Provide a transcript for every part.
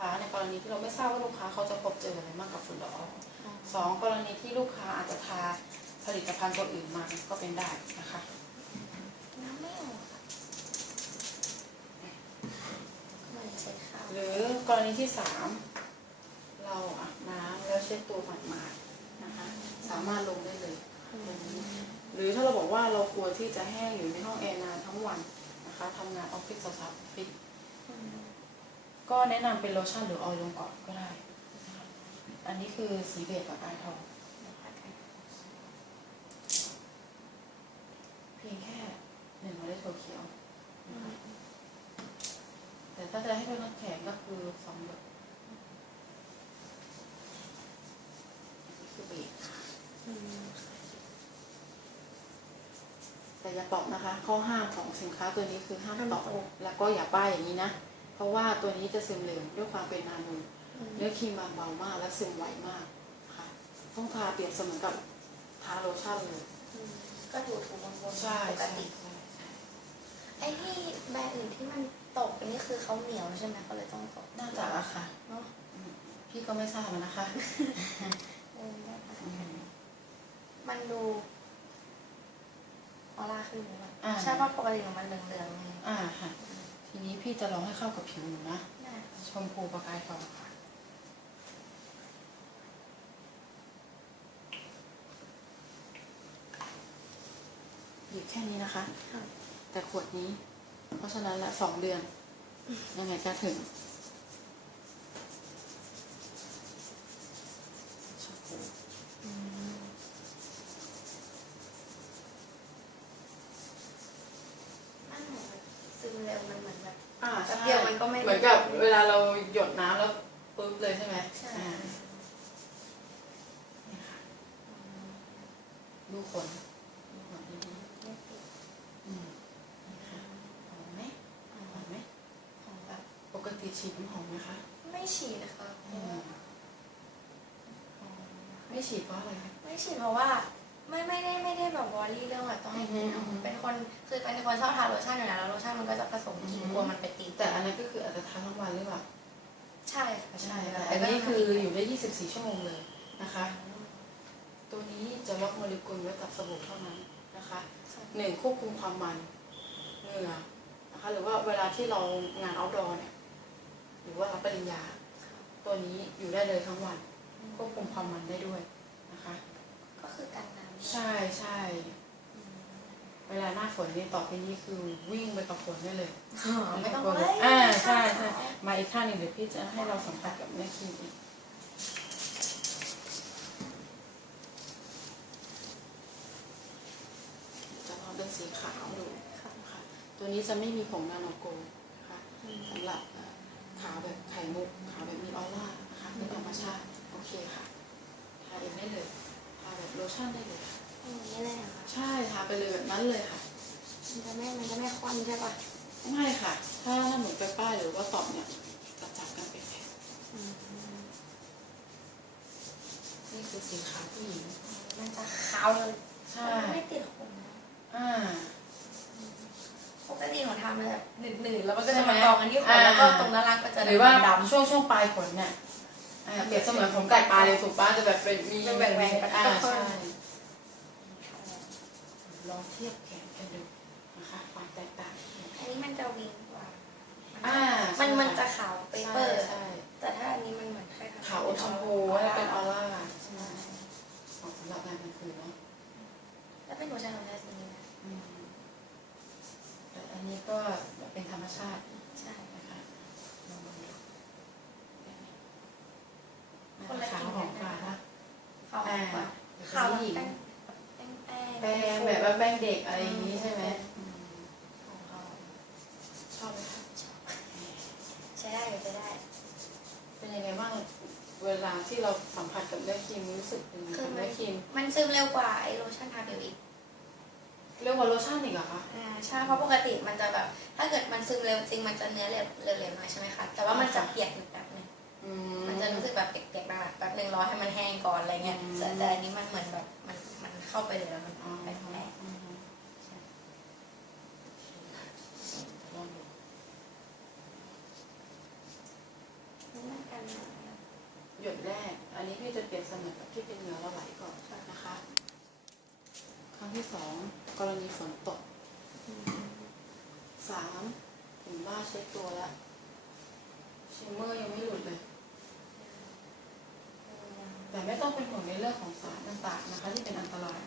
ค้าในกรณีที่เราไม่ทราบว่าลูกค้าเขาจะพบเจออะไรมากกับฝุ่นละอองสองกรณีที่ลูกค้าอาจจะทาผลิตภัณฑ์ตัวอื่นมาก็เป็นได้นะคะน้ำไม่ออกค่ะเหมือนเช็ดข้าวหรือกรณีที่สามเราอาบน้ำแล้วเช็ดตัวหมาดๆนะคะสามารถลงได้เลย หรือถ้าเราบอกว่าเรากลัวที่จะแห้งอยู่ในห้องแอร์นานทั้งวันนะคะทำงานออฟฟิศสาวๆออฟฟิศ ก็แนะนำเป็นโลชั่นหรือออยล์ลงก่อนก็ได้นะคะอันนี้คือสีเบจกับอายทองเพียงแค่หนึ่งเมล็ดถั่วเขียวนะคะแต่ถ้าจะให้เป็นน้ำแข็งก็คือสองหยดอันนี้คือเบจแต่อย่าตอบนะคะ ข้อห้ามของสินค้าตัวนี้คือห้ามตอบแล้วก็อย่าป้ายอย่างนี้นะเพ ราะว่าตัวนี้จะซึมเร็วด้วยความเป็นนาโนเนื้อครีมบางเบามากและซึมไวมากค่ะต้องทาเปรียบเสมือนกับทาโลชั่นเลยก็ถูถูๆวนๆใช่ปกใช่ติใช่ใช่ไอ้ที่แบรนด์อื่นที่มันตกอันนี้คือเขาเหนียวใช่ไหมเขาเลยต้องตกน่าจะอะค่ะเนาะพี่ก็ไม่ทราบอะนะคะเออได้ค่ะอืมมันดูออร่าขึ้นหรือเปล่าอ่าใช่เพราะปกติของมันเหลืองๆไงอ่าค่ะ ทีนี้พี่จะลองให้เข้ากับผิวหนูนะได้ชมพูประกายทองค่ะ หยิบแค่นี้นะคะค่ะแต่ขวดนี้ เพราะฉะนั้นละสองเดือน ยังไงจะถึงชมพู อืมมันเหมือนแบบซึมเร็วมันเหมือนแบบ อ่า แป๊ ใช่ บเดียวมันก็ไม่ เหมือนกับเวลาเราหยดน้ำแล้วปุ๊บเลยใช่ไหมใช่ อ่านี่ค่ะดูขนดูขนดีๆไม่ติดอืมนี่ค่ะหอมไหมหอมไหมของแบบปกติฉีดน้ำหอมไหมคะไม่ฉีดนะคะเพอืราะมว่าไม่ฉีดเพราะอะไรคะ ไม่ฉีดเพราะว่าไม่ไม่ได้ไม่ได้แบบวอรี่เรื่องแบบต้องให้กินอืมอืม เป็นคนคือเป็นคนชอบทาโลชั่นอยู่แล้วแล้วโลชั่นมันก็จะ นนี้คืออยู่ได้ 24 ชั่วโมงเลยนะคะ ตัวนี้จะล็อกโมเลกุลไว้กับสบู่เท่านั้นนะคะหนึ่งควบคุมความมันเหงื่อนะคะหรือว่าเวลาที่เรางาน outdoor เนี่ยหรือว่ารับปริญญา ตัวนี้อยู่ได้เลยทั้งวัน ควบคุมความมันได้ด้วยนะคะ ก็คือกันน้ำใช่ใช่ เวลาหน้าฝนนี่ต่อไปนี้คือวิ่งไปกับฝนได้เลยอ๋อไม่ต้องกลัวเลไล่ยอ่าใช่ใช่มาอีกข้างหนึ่งเดี๋ยวพี่จะให้เราสัมผัสกับแม่ครีมอีกจะลองเป็นสีขาวดูค่ะตัวนี้จะไม่มีผงนาโนโกลนะคะสำหรับเอ่อขาวแบบไข่มุกขาวแบบมีออร่านะคะเป็นธรรมชาติโอเคค่ะทาเองได้เลยทาแบบโลชั่นได้เลยค่ะ อย่างนี้เลยเหรอคะใช่ทาไปเลยแบบนั้นเลยค่ะ มันจะไม่ มันจะไม่ควันใช่ปะไม่ค่ะถ้าถ้าหนูไปป้ายหรือว่าตอบเนี่ยจะจับกันเป็นแผ่นนี่คือสีขาวผู้หญิงมันจะขาวเลยใช่มันไม่ติดขนนะอ่า ปกติหนูทำมันแบบหนืดๆแล้วมันก็ใช่จะไหมมากองกันที่ขนอ่าแล้วก็ตรงนั้นรักก็จะหรือว่าดำช่วงช่วงปลายขนเนี่ยอ่าเปรียบเสมือนผมไก่ปลาเลยถูกป้าจะแบบเป็นมีเป็นแหว่งๆอ่าแล้วก็ใช่ ลองเทียบแขนกันดูนะคะความแตกต่างอันนี้มันจะวิงกว่า อ่ามัมันมันจะขาวเปเปอร์ ใช่แต่ถ้าอันนี้มันเหมือนคล้ายๆขาวอมชมพูแล้วเป็นออร่าใช่ไหมเหมาะสำหรับงานกลางคืนเนาะแล้วเป็นหัวใจของแท้สีนี้นะอืมแต่อันนี้ก็เป็นธรรมชาติ ใช่ นะคะลองดู คนละ ขาก ว ลิ่น หอมกว่านะ ขาวกว่า อ่า ขาวแบบ ผู้หญิง แป้งแป้งแป้ง แป้งแบบว่าแป้ง เด็กอะไรอย่างนี้ใช่ไหมอือืมของเขาชอบไหมคะใช้ได้อยู่ใช้ได้ เป็นยังไงบ้างเวลาที่เราสัมผัสกับเนื้อครีมรู้สึกยังไงคือกับมัเนื้นอครีมมันซึมเร็วกว่าไอโลชั่นทาผิวอีกเรียกว่าโลชั่นอีกเหรอคะอ่าใช่เพราะปกติมันจะแบบ ถ้าเกิดมันซึมเร็วจริงมันจะเนื้อเหลวเหลวๆหน่อยใช่ไหมคะ แต่ว่ามันจะเปียกอยู่แป๊บนึง อืมมันจะรู้สึกแบบเปียกๆบ้างอะแป๊บนึงรอให้มันแห้งก่อนอะไรเงี้ยอืมแต่แต่อันนี้มันเหมือนแบบมันมันเข้าไปเลยแล้วมันอ๋อแปลกอืมลองดูๆ ที่จะเปลี่ยนเสมือนกับที่เป็นเหงื่อเราไหลก่อนนะคะ ครั้งที่สองกรณีฝนตกสามผมบ้าเช็ดตัวแล้วชิมเมอร์ยังไม่หลุดเลย แต่ไม่ต้องเป็นห่วงในเรื่องของสารต่างๆนะคะ ที่เป็นอันตราย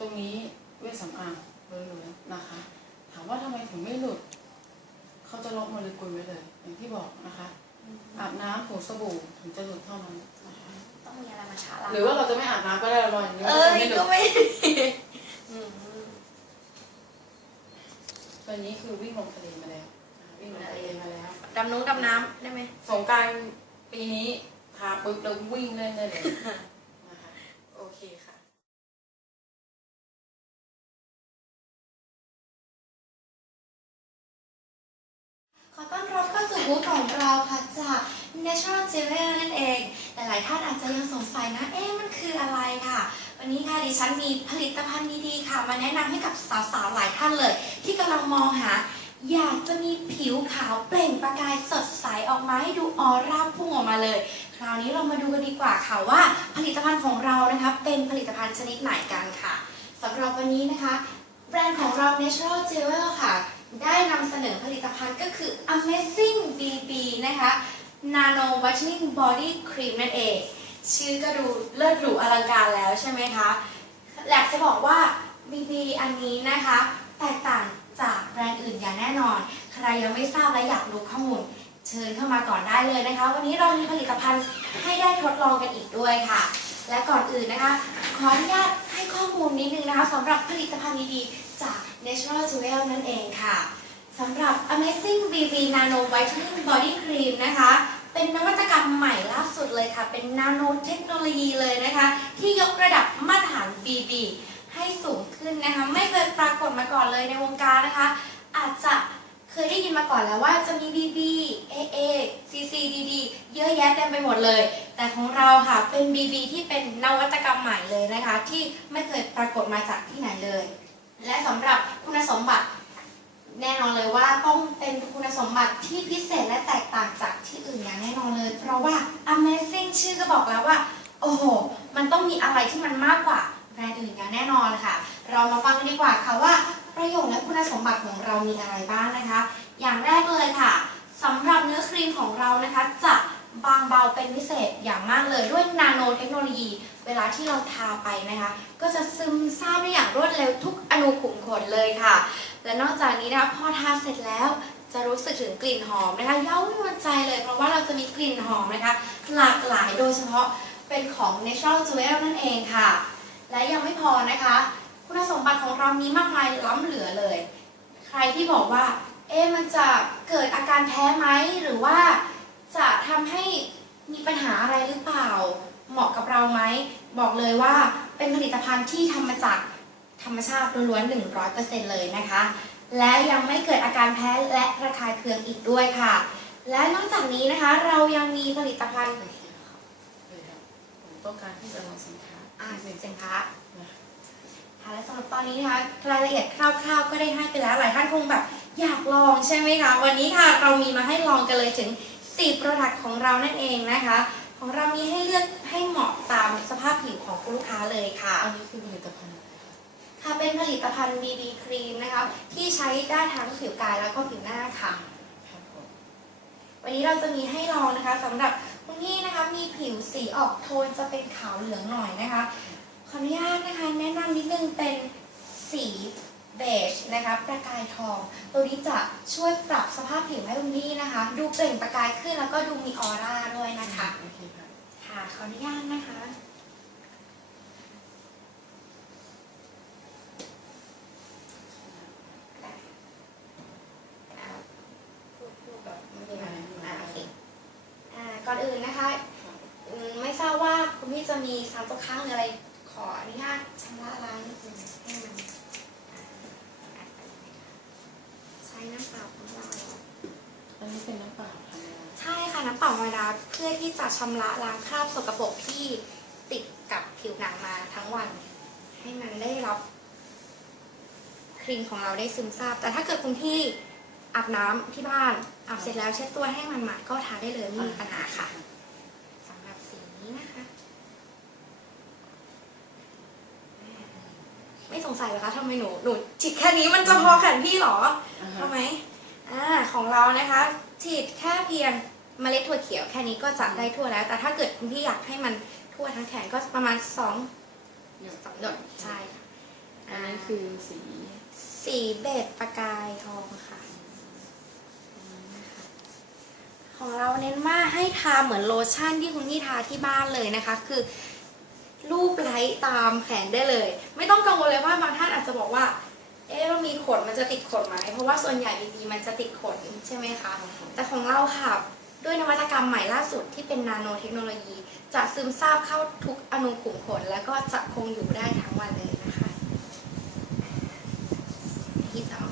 ตรงนี้เวชสำอางล้วนๆนะคะ ถามว่าทำไมถึงไม่หลุด เขาจะลบโมเลกุลไว้เลย อย่างที่บอกนะคะ อาบน้ำถูสบู่ถึงจะหลุดเท่านั้นนะคะต้องมีอะไรมาชะล้างหรือว่าเราจะไม่อาบน้ำก็ได้เราลอยอย่างนี้เอมันอจะไม่หลุก็ดไม่อืมตัวนี้คือวิ่งลงทะเลมาแล้วนะคะวิ่งลงทะเลมาแล้ว ดำนุ้งดำน้ำได้ไหมสงกรารปีนี้พาปุ๊บเราวิ่งเล่นได้เลยนะคะ โอเคค่ะขอต้อนรับเข้าสู่บูธของเราค่ะจาก Natural Jewel นั่นเอง หลายๆท่านอาจจะยังสงสัยนะ เอ๊ะมันคืออะไรค่ะ วันนี้ค่ะดิฉันมีผลิตภัณฑ์ดีๆค่ะ มาแนะนำให้กับสาวๆ หลายท่านเลย ที่กำลังมองหา อยากจะมีผิวขาวเปล่งประกายสดใสออกมาให้ดูออร่าพุ่งออกมาเลย คราวนี้เรามาดูกันดีกว่าค่ะว่าผลิตภัณฑ์ของเรานะคะเป็นผลิตภัณฑ์ชนิดไหนกันค่ะสำหรับวันนี้นะคะแบรนด์ของเรา Natural Jewel ค่ะ ได้นำเสนอผลิตภัณฑ์ก็คือ Amazing BB นะคะ Nano Whitening Body Cream นั่นเอง ชื่อก็ดูเลิศหรูอลังการแล้วใช่ไหมคะอยากจะบอกว่า BB อันนี้นะคะ แตกต่างจากแบรนด์อื่นอย่างแน่นอน ใครยังไม่ทราบและอยากรู้ข้อมูล เชิญเข้ามาก่อนได้เลยนะคะ วันนี้เรามีผลิตภัณฑ์ให้ได้ทดลองกันอีกด้วยค่ะ และก่อนอื่นนะคะ ขออนุญาตให้ข้อมูลนิดนึงนะคะสำหรับผลิตภัณฑ์ดีๆจาก Natural Jewel นั่นเองค่ะ สำหรับ Amazing BB Nano Whitening Body Cream นะคะ เป็นนวัตกรรมใหม่ล่าสุดเลยค่ะ เป็นนาโนเทคโนโลยีเลยนะคะ ที่ยกระดับมาตรฐาน BB ให้สูงขึ้นนะคะ ไม่เคยปรากฏมาก่อนเลยในวงการนะคะ อาจจะเคยได้ยินมาก่อนแล้วว่าจะมี BB AA CC DD เยอะแยะเต็มไปหมดเลย แต่ของเราค่ะเป็น BB ที่เป็นนวัตกรรมใหม่เลยนะคะ ที่ไม่เคยปรากฏมาจากที่ไหนเลย และสำหรับคุณสมบัติ แน่นอนเลยว่า ต้องเป็นคุณสมบัติที่พิเศษและแตกต่างจากที่อื่นอย่างแน่นอนเลย เพราะว่า Amazing ชื่อก็บอกแล้วว่า โอ้โห มันต้องมีอะไรที่มันมากกว่าแบรนด์อื่นอย่างแน่นอนค่ะ เรามาฟังกันดีกว่าค่ะว่า ประโยชน์และคุณสมบัติของเรามีอะไรบ้างนะคะ อย่างแรกเลยค่ะสำหรับเนื้อครีมของเรานะคะ จะบางเบาเป็นพิเศษอย่างมากเลยด้วยนาโนเทคโนโลยี เวลาที่เราทาไปนะคะ ก็จะซึมซาบได้อย่างรวดเร็วทุกอนูขุมขนเลยค่ะ และนอกจากนี้นะคะพอทาเสร็จแล้วจะรู้สึกถึงกลิ่นหอมนะคะเย้ายวนใจเลย เพราะว่าเราจะมีกลิ่นหอมนะคะ หลากหลายโดยเฉพาะเป็นของ Natural Jewel นั่นเองค่ะ และยังไม่พอนะคะ คุณสมบัติของเรามีมากมายล้ำเหลือเลย ใครที่บอกว่า เอ๊ะมันจะเกิดอาการแพ้ไหมหรือว่าจะทำให้มีปัญหาอะไรหรือเปล่า เหมาะกับเราไหม บอกเลยว่าเป็นผลิตภัณฑ์ที่ทำมาจาก ธรรมชาติล้วนๆ100%เลยนะคะ และยังไม่เกิดอาการแพ้และระคายเคืองอีกด้วยค่ะ และนอกจากนี้นะคะเรายังมีผลิตภัณฑ์โอเคครับเลยครับผมต้องการที่จะลองสินค้าอ่านิดนึงสินค้านะค่ะและสำหรับตอนนี้นะคะรายละเอียดคร่าวๆ ก็ได้ให้ไปแล้วหลายท่านคงแบบอยากลองใช่ไหมคะวันนี้ค่ะเรามีมาให้ลองกันเลยถึง4โปรดักต์ของเรานั่นเองนะคะ ของเรามีให้เลือกให้เหมาะตามสภาพผิวของคุณลูกค้าเลยค่ะอันนี้คือผลิตภัณฑ์อะไร คะค่ะเป็นผลิตภัณฑ์ BB ครีมนะคะที่ใช้ได้ทั้งผิวกายแล้วก็ผิวหน้าค่ะครับผมวันนี้เราจะมีให้ลองนะคะสำหรับคุณพี่นะคะมีผิวสีออกโทนจะเป็นขาวเหลืองหน่อยนะคะขออนุญาตนะคะแนะนำนิดนึงเป็นสีเบจนะคะประกายทอง ตัวนี้จะช่วยปรับสภาพผิวให้คุณพี่นะคะ ดูเปล่งประกายขึ้นแล้วก็ดูมีออร่าด้วยนะคะโอเคครับค่ะขออนุญาตนะคะ พูดพูดแบบไม่เป็นไรอ่าโอเคอ่าก่อนอื่นนะคะ ครับ อืมไม่ทราบว่าคุณพี่จะมีซ้ำตกค้างหรืออะไร ขออนุญาตชำระล้างนิดนึงให้มันใช้น้ำ เปล่าของเราอันนี้เป็นน้ำเปล่าธรรมดาใช่ค่ะน้ำเปล่าธรรมดาเพื่อที่จะชำระล้างคราบสกปรกที่ติดกับผิวหนังมาทั้งวัน ให้มันได้รับครีมของเราได้ซึมซาบ แต่ถ้าเกิดคุณพี่อาบน้ำที่บ้านอาบเสร็จแล้วเช็ดตัวให้มันหมาดก็ทาได้เลยไม่มีปัญหาค่ะสำหรับสีนี้นะคะ ไม่ สงสัยเหรอคะทำไมหนูหนูฉีดแค่นี้มันจะพอแขนพี่เหรออ่าฮะ ทำไหมอ่าของเรานะคะฉีดแค่เพียงเมล็ดถั่วเขียวแค่นี้ก็จะได้ทั่วแล้ว แต่ถ้าเกิดคุณพี่อยากให้มันทั่วทั้งแขนก็ประมาณสองสองหยดใช่ค่ะอันนี้คือสีสีเบจประกายทองค่ะ ของเราเน้นว่าให้ทาเหมือนโลชั่นที่คุณพี่ทาที่บ้านเลยนะคะ คือ รูปไล้ตามแขนได้เลย ไม่ต้องกังวลเลยว่าบางท่านอาจจะบอกว่า เอ๊ะเรามีขนมันจะติดขนไหมเพราะว่าส่วนใหญ่บีๆมันจะติดขนใช่ไหมคะ แต่ของเราค่ะ ด้วยนวัตกรรมใหม่ล่าสุดที่เป็นนาโนเทคโนโลยี จะซึมซาบเข้าทุกอนุขุมขน แล้วก็จะคงอยู่ได้ทั้งวันเลยนะคะที่จะเอา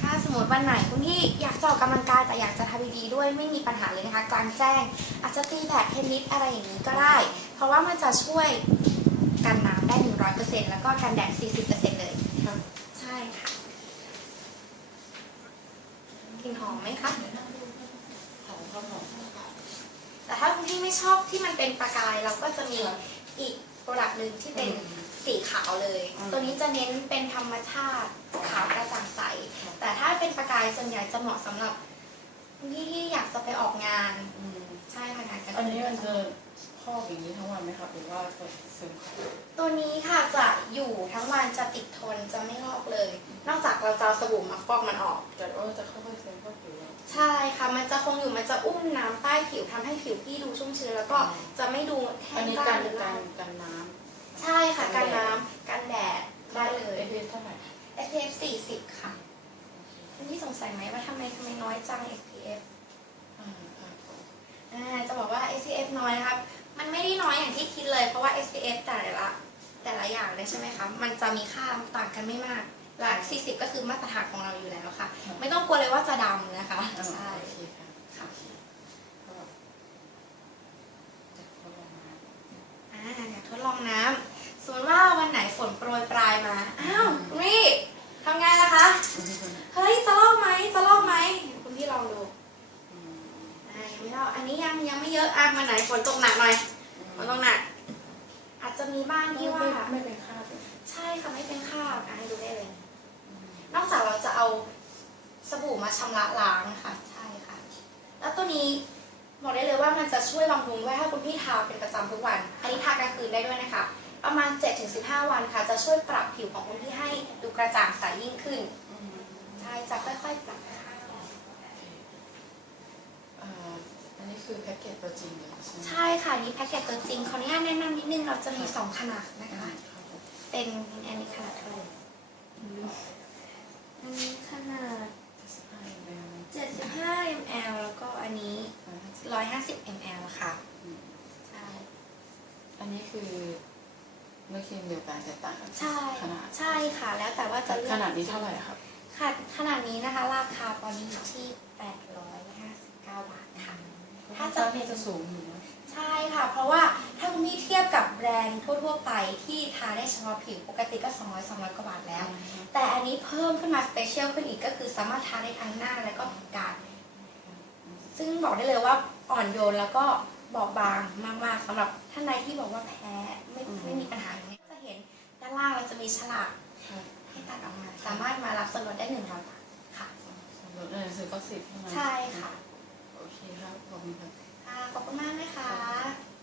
ถ้าสมมติ วันไหนคุณพี่อยากจะออกกำลังกายแต่อยากจะทำดีๆด้วยไม่มีปัญหาเลยนะคะกลางแจ้ง อาจจะตีแบดเทนนิสอะไรอย่างนี้ก็ได้ เพราะว่ามันจะช่วยกันน้ำได้ 100%แล้วก็กันแดด 40%เลยครับใช่ค่ะกลิ่นหอมไหมคะหอมหอมแต่ถ้าคุณพี่ไม่ชอบที่มันเป็นประกายเราก็จะมีอีกโปรดักต์หนึ่งที่เป็น สีขาวเลย ตัวนี้จะเน้นเป็นธรรมชาติขาวกระจ่างใส แต่ถ้าเป็นประกายส่วนใหญ่จะเหมาะสำหรับคุณพี่ที่อยากจะไปออกงานอืมใช่ค่ะงานกลางอันคืนี้มันจะพอกอย่างนี้ทั้งวันไหมครับหรือว่าจะซึมเข้าตัวนี้ค่ะจะอยู่ทั้งวันจะติดทนจะไม่ลอกเลย นอกจากเราจะเอาสบู่มาฟอกมันออกแต่ว่าจะค่อยๆซึมเข้าผิวเราใช่ค่ะมันจะคงอยู่มันจะอุ้มน้ำใต้ผิวทำให้ผิวพี่ดูชุ่มชื้นแล้วก็จะไม่ดูแห้อันงนี้กกัร้านนหรือกัลานกันน้ำใช่ค่ะกันน้ำกันแดดได้เลย เอฟเท่าไหร่ SPF 40 ค่ะคุณพี่สงสัยไหมว่าทำไมทำไมน้อยจัง SPF อ่าค่ะ อ่าจะบอกว่า SPF น้อยนะครับ มันไม่ได้น้อยอย่างที่คิดเลย เพราะว่า SPF แต่ละแต่ละอย่างเลยใช่ไหมคะ มันจะมีค่าต่างกันไม่มาก และ 40 ก็คือมาตรฐานของเราอยู่แล้วค่ะ ไม่ต้องกลัวเลยว่าจะดำนะคะ อ่า ใช่ โอเคค่ะ ค่ะ ก็จะทดลองมา อ่าอยากทดลองน้ำสมมติว่าวันไหนฝนโปรยปลายมา อ้าวนี่ทำไงล่ะคะ เฮ้ย จะลอกไหม จะลอกไหม คุณพี่ลองดู อืม อ่ายังไม่ลอก อันนี้ยังยังไม่เยอะ อะวันไหนฝนตกหนักหน่อย ฝนตกหนัก อาจจะมีบ้างที่ว่า ไม่เป็นคราบเลย ใช่ค่ะ ไม่เป็นคราบอะให้ดูได้เลย นอกจากเราจะเอาสบู่มาชำระล้างนะคะ ใช่ค่ะ แล้วตัวนี้ บอกได้เลยว่ามันจะช่วยบำรุงด้วยถ้าคุณพี่ทาเป็นประจำทุกวัน อันนี้ทากลางคืนได้ด้วยนะคะ ประมาณ 7-15 วันค่ะ จะช่วยปรับผิวของคุณพี่ให้ดูกระจ่างใสยิ่งขึ้นอืมใช่จะค่อยๆปรับค่ะอ่าอันนี้คือแพ็กเกจตัวจริงเลยใช่ไหมใช่ค่ะนี่แพ็กเกจตัวจริงขออนุญาตแนะนำนิดนึงเราจะมี 2 ขนาดนะอ่าคะครับผมเป็นอันนี้ขนาดเท่าไหร่อันนี้ขนาด 75 ml แล้วก็อันนี้ 150 ml ค่ะใช่อันนี้คือเมื่อคืนเดียวกันแต่ต่างกันใช่ขนาดใช่ค่ะ แล้วแต่ว่าจะเลือกขนาดนี้เท่าไหร่ครับขนาดขนาดนี้นะคะ ราคาตอนนี้อยู่ที่ 859 บาทค่ะ ถ้าจะเป็นจะสูงอยู่นะใช่ค่ะ เพราะว่าถ้าคุณพี่เทียบกับแบรนด์ทั่วๆไปที่ทาได้เฉพาะผิวปกติก็ 200 200 กว่าบาทแล้ว แต่อันนี้เพิ่มขึ้นมาสเปเชียลขึ้นอีกก็คือสามารถทาได้ทั้งหน้าและก็ผิวกาย ซึ่งบอกได้เลยว่าอ่อนโยนแล้วก็บอบบางมากๆ สำหรับท่านใดที่บอกว่าแพ้ไม่ไม่มีปัญหาอย่างนี้จะเห็นด้านล่างเราจะมีฉลากให้ตัดออกมาสามารถมารับส่วนลดได้หนึ่งร้อยบาทค่ะส่วนลดในซื้อก็สิบใช่ค่ะโอเคครับขอบคุณครับขอบคุณมากเลยค่ะ